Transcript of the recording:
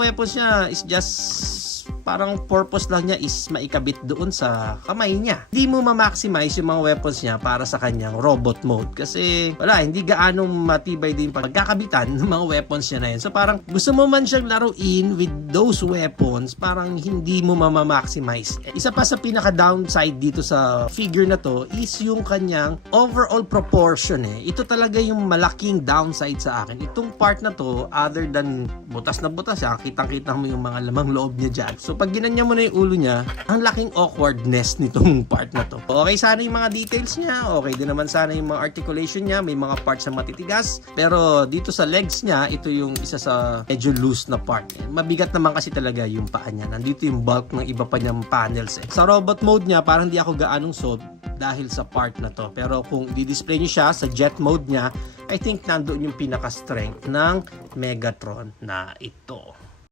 weapons niya is just parang purpose lang niya is maikabit doon sa kamay niya. Hindi mo ma-maximize yung mga weapons niya para sa kanyang robot mode kasi wala, hindi gaano matibay din pagkakabitan ng mga weapons niya na yun. So parang gusto mo man siyang laruin with those weapons, parang hindi mo ma-maximize. Isa pa sa pinaka-downside dito sa figure na to is yung kanyang overall proportion Ito talaga yung malaking downside sa akin. Itong part na to, other than butas na butas, kitang-kita mo yung mga lamang loob niya dyan. So pag ginanya mo na yung ulo niya, ang laking awkwardness nitong part na to. Okay sana yung mga details niya, okay din naman sana yung mga articulation niya, may mga parts na matitigas, pero dito sa legs niya, ito yung isa sa medyo loose na part. Mabigat naman kasi talaga yung paa niya. Nandito yung bulk ng iba pa niyang panels. Sa robot mode niya, parang hindi ako gaanong sold dahil sa part na to. Pero kung i-display niyo siya sa jet mode niya, I think nandoon yung pinaka-strength ng Megatron na ito.